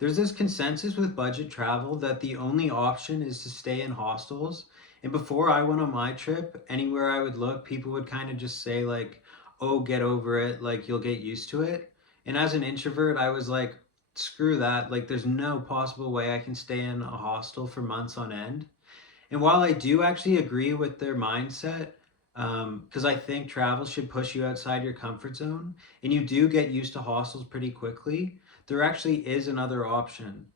There's this consensus with budget travel that the only option is to stay in hostels. And before I went on my trip, anywhere I would look, people would kind of just say, like, oh, get over it, like, you'll get used to it. And as an introvert, I was like, screw that. Like, there's no possible way I can stay in a hostel for months on end. And while I do actually agree with their mindset, because I think travel should push you outside your comfort zone, and you do get used to hostels pretty quickly, there actually is another option.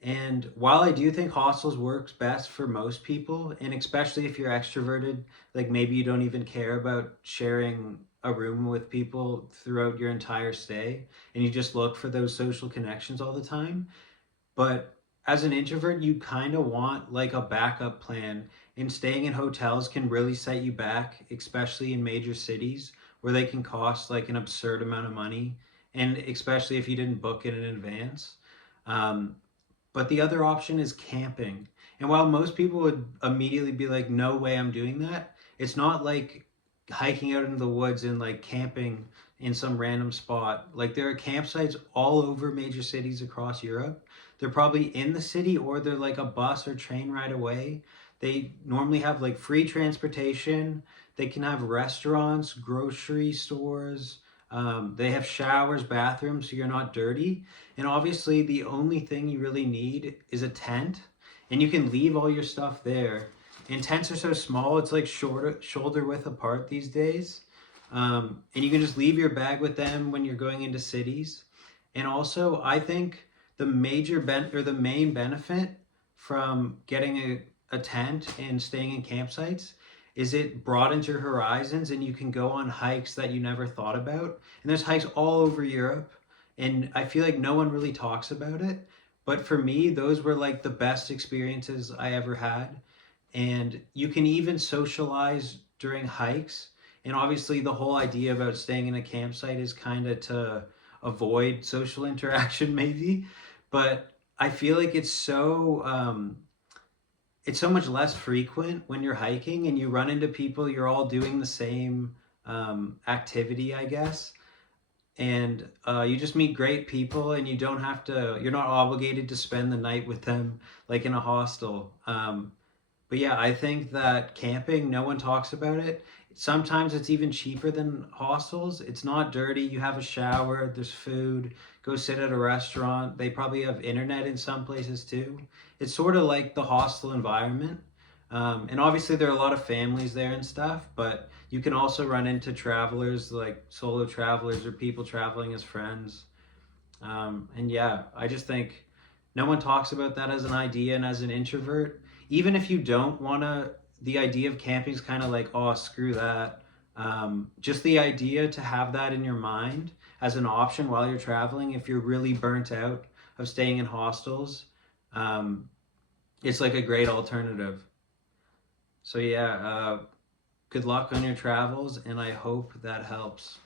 And while I do think hostels works best for most people, and especially if you're extroverted, like maybe you don't even care about sharing a room with people throughout your entire stay, and you just look for those social connections all the time, but as an introvert, you kind of want like a backup plan. And staying in hotels can really set you back, especially in major cities where they can cost like an absurd amount of money. And especially if you didn't book it in advance. Um, but the other option is camping. And while most people would immediately be like, no way I'm doing that, it's not like hiking out into the woods and like camping in some random spot. Like there are campsites all over major cities across Europe. They're probably in the city or they're like a bus or train ride away. They normally have like free transportation. They can have restaurants, grocery stores. They have showers, bathrooms, so you're not dirty. And obviously, the only thing you really need is a tent, and you can leave all your stuff there. And tents are so small; it's like shoulder width apart these days. And you can just leave your bag with them when you're going into cities. And also, I think the main benefit from getting a tent and staying in campsites is it broadens your horizons and you can go on hikes that you never thought about. And there's hikes all over Europe, and I feel like no one really talks about it. But for me, those were like the best experiences I ever had. And you can even socialize during hikes. And obviously, the whole idea about staying in a campsite is kind of to avoid social interaction, maybe. But I feel like it's so much less frequent when you're hiking and you run into people, you're all doing the same activity, I guess. And you just meet great people and you're not obligated to spend the night with them like in a hostel. But yeah, I think that camping, no one talks about it. Sometimes it's even cheaper than hostels. It's not dirty. You have a shower, there's food. Go sit at a restaurant. They probably have internet in some places too. It's sort of like the hostel environment. And obviously, there are a lot of families there and stuff, but you can also run into travelers like solo travelers or people traveling as friends. And yeah, I just think no one talks about that as an idea, and as an introvert, even if you don't want to, the idea of camping is kind of like, oh, screw that. Just the idea to have that in your mind as an option while you're traveling, if you're really burnt out of staying in hostels, um, it's like a great alternative. So yeah, good luck on your travels, and I hope that helps.